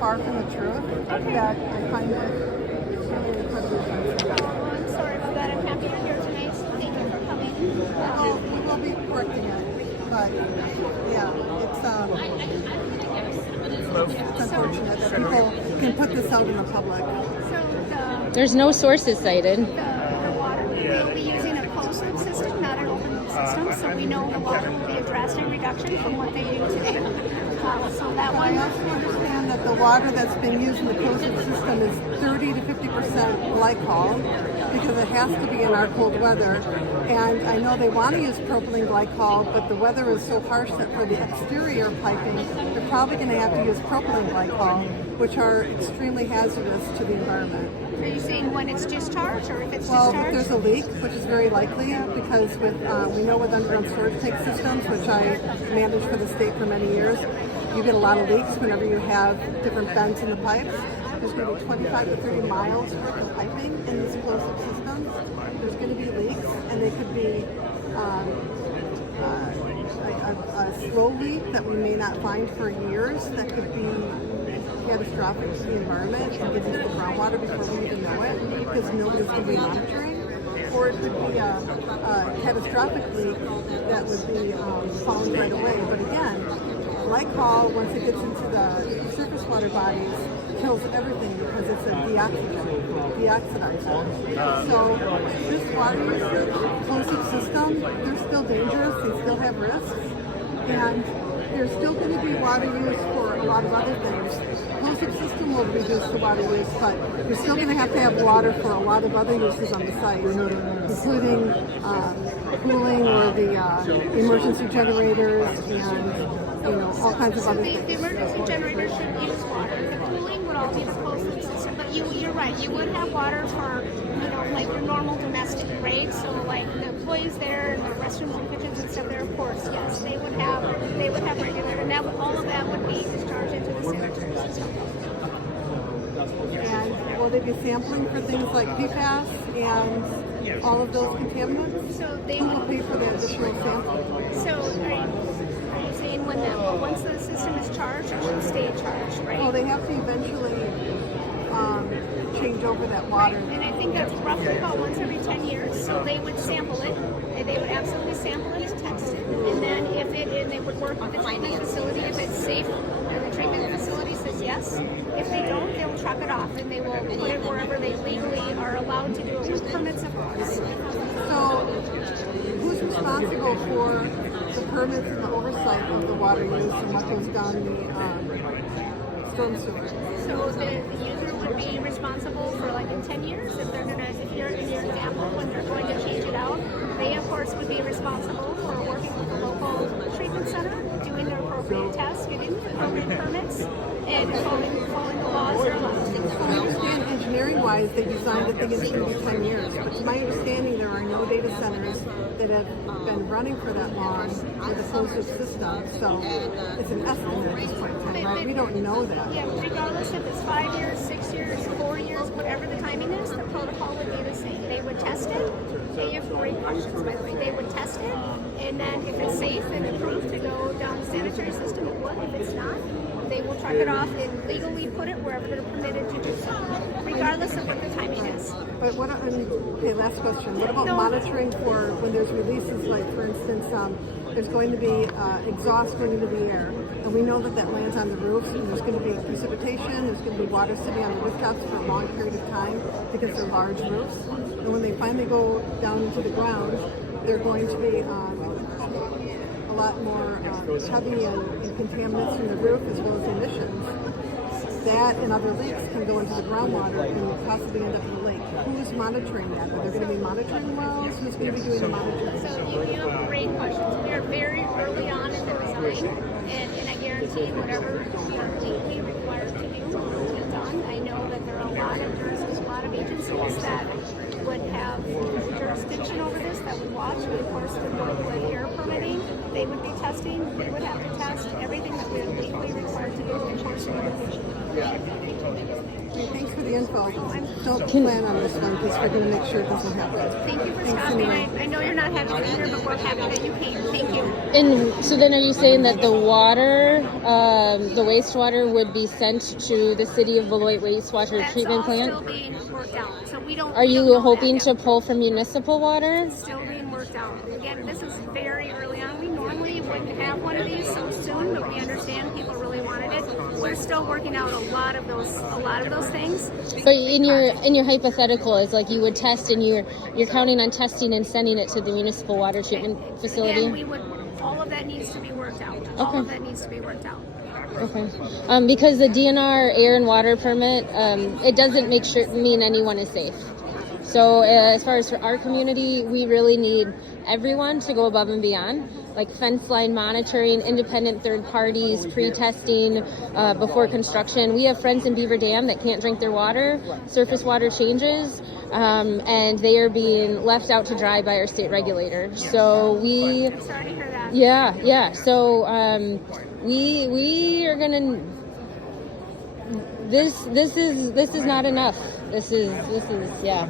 far from the truth that I find it really incredibly offensive. Oh, I'm sorry about that. I'm happy you're here tonight, so thank you for coming. Oh, we will be correcting it, but yeah, it's unfortunate that people can put this out in the public. So There's no sources cited. the water, we'll be using a closed loop system, not an open loop system, so we know the water will be a drastic reduction from what they do today. So that I one, also understand that the water that's been used in the closed loop system is 30 to 50% glycol because it has to be in our cold weather. And I know they want to use propylene glycol, but the weather is so harsh that for the exterior piping, they're probably going to have to use propylene glycol, which are extremely hazardous to the environment. are you saying when it's discharged or if it's Well, if discharged? there's a leak, which is very likely because with we know with underground storage tank systems, which I managed for the state for many years, you get a lot of leaks whenever you have different vents in the pipes. There's going to be 25 to 30 miles worth of piping in these closed-loop systems. There's going to be leaks, and they could be a slow leak that we may not find for years that could be catastrophic to the environment and get into the groundwater before we even know it because nobody's going to be monitoring. Or it could be a catastrophic leak that would be found right away. But again, glycol, once it gets into the surface water bodies, kills everything because it's a deoxidizer. So this water usage, closed-loop system, they're still dangerous, they still have risks, and there's still going to be water use for a lot of other things. Closed-loop system will reduce the water use, but you're still going to have water for a lot of other uses on the site, including cooling or the emergency generators and all kinds of other things. The emergency generator should use water. The cooling would all be the closed loop system. But you're right. You would have water for, like your normal domestic, right? So like the employees there and the restrooms and kitchens and stuff there, of course, yes, they would have regular, and all of that would be discharged into the sanitary system. And will they be sampling for things like PFAS and all of those contaminants? So they Who would will pay for the additional sample? So are you saying once the system is charged, it should stay charged, right? Well, they have to eventually change over that water. And I think that's roughly about once every 10 years. So they would sample it, and they would absolutely sample it, test it, and then and they would work with the treatment facility if it's safe, and the treatment facility says yes. If they don't, they'll truck it off, and they will put it wherever they legally are allowed to do it with permits, of course. So who's responsible for the permits and the oversight of the water use and what goes down the storm sewer? So the user would be responsible for like in 10 years if you're in your example, when they're going to change it out, they of course would be responsible for working with the local treatment center, doing their appropriate tests, getting the appropriate permits, and following the laws that are allowed. I understand engineering-wise they designed it thinking it's going to be 10 years, but to my understanding there are no data centers that have been running for that long with a closed-loop system, so it's an estimate at this point in time, right? We don't know that. Yeah, regardless if it's 5 years, 6 years, 4 years, whatever the timing is, the protocol would be the same. They would test it. They have great questions, by the way. They would test it, and then if it's safe and approved to go down the sanitary system, it would. If it's not, they will truck it off and legally put it wherever they're permitted to do so, regardless of what the timing is. But okay, last question. What about monitoring for when there's releases, like for instance, there's going to be exhaust going into the air, and we know that lands on the roofs, and there's going to be precipitation, there's going to be water sitting on the rooftops for a long period of time because they're large roofs, and when they finally go down into the ground, they're going to be a lot more heavy and contaminants from the roof as well as emissions. That and other leaks can go into the groundwater and possibly end up in the lake. Who's monitoring that? Are there going to be monitoring wells? Who's going to be doing the monitoring? So you have great questions. We are very early on in the design, and I guarantee whatever we are legally required to do will be done. I know that there are a lot of agencies that would have jurisdiction over this, that would watch. We, of course, would work with air permitting. They would be testing. We would have to test everything that we are legally required to do in the course of the division. Thanks for the info. info. Don't plan on this one because we're going to make sure it doesn't happen. Thank you for Thanks stopping. anyway. I know you're not happy to be here, but we're happy that you came. Thank you. And so then are you saying that the water, the wastewater would be sent to the City of Beloit wastewater That's treatment all plant? still being worked out. So we don't. Are we don't you know hoping that to yet. pull from municipal water? Still being worked out. Again, this is very early on. We normally wouldn't have one of these so soon, but we understand people really wanted it. We're still working out a lot of those things. But in your hypothetical, is like you would test and you're counting on testing and sending it to the municipal water treatment facility? Again, we would. All of that needs to be worked out. All of that needs to be worked out. Okay. Because the DNR air and water permit, it doesn't mean anyone is safe. So as far as for our community, we really need everyone to go above and beyond, like fence line monitoring, independent third parties, pre-testing before construction. We have friends in Beaver Dam that can't drink their water, surface water changes, and they are being left out to dry by our state regulator. So I'm sorry to hear that. yeah. So we are gonna. This is not enough. This is yeah.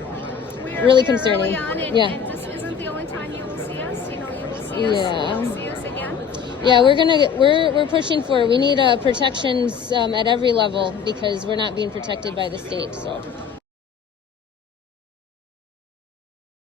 Really concerning. Early on, and this isn't the only time you will see us. You know, you will see us. Yeah. You will see us again. Yeah, we're pushing for. We need protections at every level because we're not being protected by the state. So.